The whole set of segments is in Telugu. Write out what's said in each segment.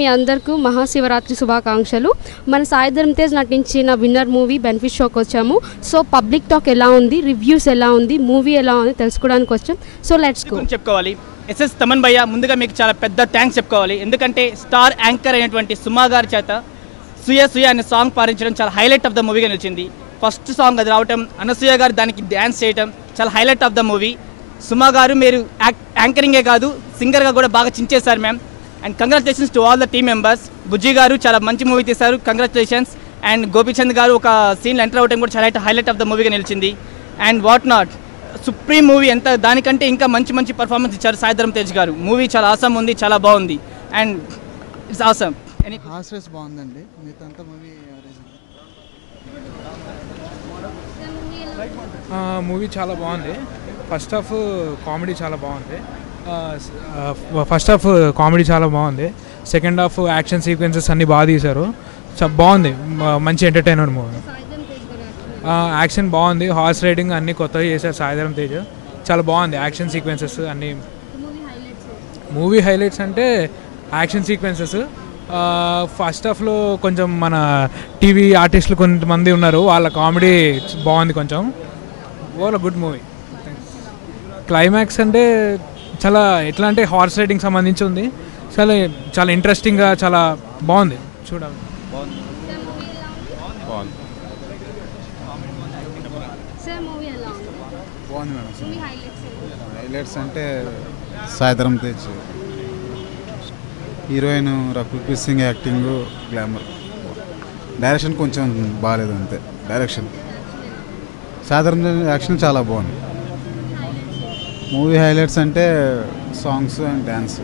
మీ అందరికీ మహాశివరాత్రి శుభాకాంక్షలు. మన సాయి ధరమ్ తేజ్ నటించిన విన్నర్ మూవీ బెనిఫిట్ షోకి వచ్చాము. సో పబ్లిక్ టాక్ ఎలా ఉంది, రివ్యూస్ ఎలా ఉంది, మూవీ ఎలా ఉంది తెలుసుకోవడానికి వచ్చాం. So let's go. చెప్పుకోవాలి ఎస్ఎస్ తమన్ భయ్య, ముందుగా మీకు చాలా పెద్ద థ్యాంక్స్ చెప్పుకోవాలి. ఎందుకంటే స్టార్ యాంకర్ అయినటువంటి సుమా గారి చేత సుయ సుయ అనే సాంగ్ పాడించడం చాలా హైలైట్ ఆఫ్ ద మూవీగా నిలిచింది. ఫస్ట్ సాంగ్ అది రావటం, అనసూయ గారు దానికి డ్యాన్స్ చేయటం చాలా highlight of the movie. Suma garu మీరు యాంకరింగే కాదు సింగర్గా కూడా బాగా చించేశారు ma'am. And congratulations to all the team members. Bujji garu చాలా మంచి మూవీ తీశారు, కంగ్రాచులేషన్స్. అండ్ గోపీచంద్ గారు ఒక సీన్లో ఎంటర్ అవడం కూడా చాలా హైలైట్ ఆఫ్ ద మూవీగా నిలిచింది. And what not supreme movie ఎంత దానికంటే ఇంకా మంచి మంచి పర్ఫార్మెన్స్ ఇచ్చారు సాయి ధరమ్ తేజ్ గారు. మూవీ చాలా ఆసమ్ ఉంది, చాలా బాగుంది. And it's awesome. హాస్రెస్ బాగుందండి, మిగతా మూవీ మూవీ చాలా బాగుంది. ఫస్ట్ హాఫ్ కామెడీ చాలా బాగుంది. సెకండ్ హాఫ్ యాక్షన్ సీక్వెన్సెస్ అన్నీ బాగా తీశారు, బాగుంది. మంచి ఎంటర్టైనర్ మూవీ. యాక్షన్ బాగుంది, హార్స్ రైడింగ్ అన్నీ కొత్తగా చేశారు సాయి ధరమ్ తేజ్. చాలా బాగుంది యాక్షన్ సీక్వెన్సెస్ అన్నీ. మూవీ హైలైట్స్ అంటే యాక్షన్ సీక్వెన్సెస్. ఫస్ట్ హాఫ్లో కొంచెం మన టీవీ ఆర్టిస్టులు కొంతమంది ఉన్నారు, వాళ్ళ కామెడీ బాగుంది కొంచెం. Over good movie. క్లైమాక్స్ అంటే చాలా ఎట్లా అంటే హార్స్ రైడింగ్ సంబంధించి ఉంది. చాలా చాలా ఇంట్రెస్టింగ్గా చాలా బాగుంది, చూడాలి. బాగుంది మేడం. హైలైట్స్ అంటే Sai Dharam Tej, heroine Rakul Preet Singh acting, glamour. Direction కొంచెం బాగాలేదు అంతే. డైరెక్షన్ సాయి ధరమ్ తేజ్ యాక్షన్ చాలా బాగుంది. మూవీ హైలైట్స్ అంటే సాంగ్స్ అండ్ డ్యాన్స్,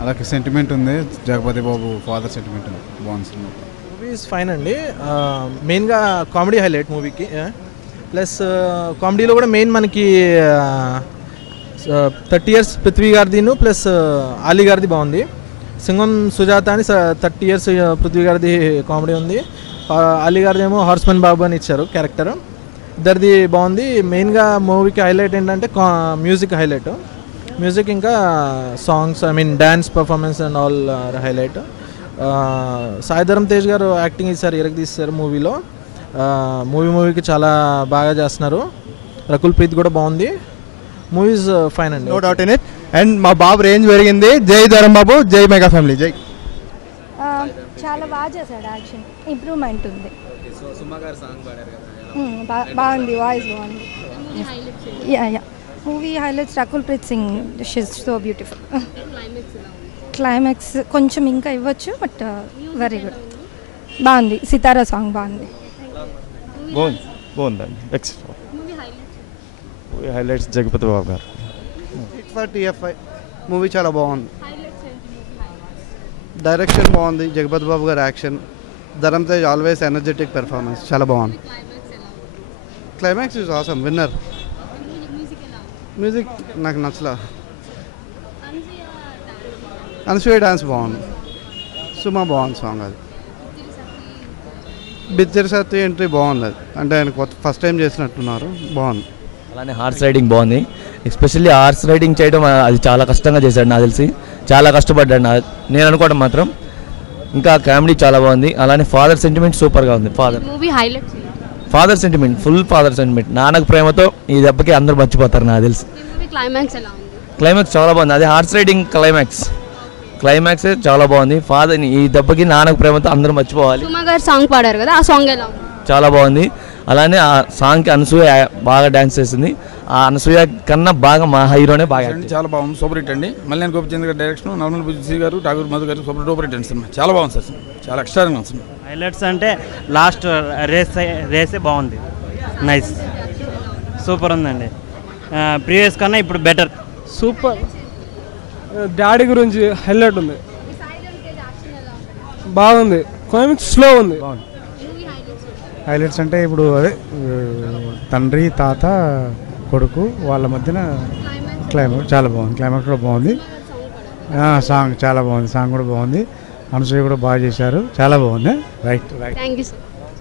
అలాగే సెంటిమెంట్ ఉంది. జగపతి బాబు ఫాదర్ సెంటిమెంట్ ఉంది, బాగుంది సినిమా. మూవీ ఈజ్ ఫైన్ అండి. మెయిన్గా కామెడీ హైలైట్ మూవీకి. ప్లస్ కామెడీలో కూడా మెయిన్ మనకి 30 years పృథ్వీ గారిదిను ప్లస్ ఆలీ గారిది బాగుంది. సింగం సుజాత అని 30 years పృథ్వీ గారిది కామెడీ ఉంది. ఆలీ గారిది ఏమో హార్స్మన్ బాబు అని ఇచ్చారు క్యారెక్టర్. ఇద్దరిది బాగుంది. మెయిన్గా మూవీకి హైలైట్ ఏంటంటే మ్యూజిక్ హైలైట్. మ్యూజిక్ ఇంకా songs, I mean dance performance and all highlight. Sai Dharam Tej గారు యాక్టింగ్ ఇచ్చారు, తీస్తారు మూవీలో. మూవీకి చాలా బాగా చేస్తున్నారు. రకుల్ ప్రీత్ కూడా బాగుంది. మూవీస్ ఫైన్ అండి, no doubt in it. And మా బాబు రేంజ్ పెరిగింది. జై ధరమ్ బాబు, జై మెగా ఫ్యామిలీ, జై. చాలా బాగా చేశాడు, యాక్షన్ ఇంప్రూవ్మెంట్ ఉంది. బాగుంది, వాయిస్ బాగుంది. Movie highlights Rakul Preet Singh, she's so beautiful. Climax కొంచెం ఇంకా ఇవ్వచ్చు, బట్ వెరీ గుడ్, బాగుంది. సితారా సాంగ్ బాగుంది. బాగుందండి. మూవీ హైలైట్స్ జగపతి బాబు గారు. హిట్ ఫర్ TFI మూవీ చాలా బాగుంది. డైరెక్షన్ బాగుంది, జగపతి బాబు గారు action, Dharam Tej always energetic performance, చాలా బాగుంది. Climax is awesome. Winner. Music నాకు నచ్చలా. అనసూయ డాన్స్ బాగుంది. సుమా బాగుంది సాంగ్. అది బిచ్చర్ సత్తి ఎంట్రీ బాగుంది. అది అంటే ఆయన ఫస్ట్ టైం చేసినట్టున్నారు, బాగుంది. అలానే హార్స్ రైడింగ్ బాగుంది. ఎస్పెషల్లీ హార్స్ రైడింగ్ చేయడం అది చాలా కష్టంగా చేశాడు, నాకు తెలిసి చాలా కష్టపడ్డాడు నేను అనుకోవడం మాత్రం. ఇంకా కామెడీ చాలా బాగుంది. అలానే ఫాదర్ సెంటిమెంట్ సూపర్గా ఉంది. Father sentiment, full father sentiment. Nannaku Prematho ఈ దెబ్బకి అందరూ మర్చిపోతారు నాకు తెలిసి. క్లైమాక్స్ చాలా బాగుంది. అదే హార్స్ రైడింగ్ క్లైమాక్స్ చాలా బాగుంది. ఫాదర్ ఈ దెబ్బకి నాన్నకు ప్రేమతో అందరూ మర్చిపోవాలి. సాంగ్ పాడారు కదా, ఆ సాంగ్ ఎలా ఉంది? చాలా బాగుంది. అలానే ఆ సాంగ్కి అనసూయ బాగా డ్యాన్స్ చేసింది. ఆ అనసూయ కన్నా బాగా మా హీరోనే బాగా. చాలా బాగుంది, సూపర్ హిట్ అండి. మళ్ళీ గోపిచంద్ గారి డైరెక్షన్, నవనల్ బుజ్జి గారు, ఠాగూర్ మధు గారు, సూపర్ హిట్ అండి సినిమా. చాలా బాగుంది సార్, చాలా ఎక్స్ట్రాగా ఉంది సినిమా. హైలైట్స్ అంటే లాస్ట్ రేసే బాగుంది, నైస్, సూపర్ ఉందండి. ప్రీవియస్ కన్నా ఇప్పుడు బెటర్, సూపర్. డాడీ గురించి హైలైట్ ఉంది, బాగుంది. క్లైమాక్స్ స్లో ఉంది. హైలైట్స్ అంటే ఇప్పుడు అదే తండ్రి తాత కొడుకు వాళ్ళ మధ్యన క్లైమాక్స్ చాలా బాగుంది. క్లైమాక్స్ కూడా బాగుంది. సాంగ్ చాలా బాగుంది, సాంగ్ కూడా బాగుంది. అనసూయ కూడా బాగా చేశారు, చాలా బాగుంది. రైట్. Thank you sir.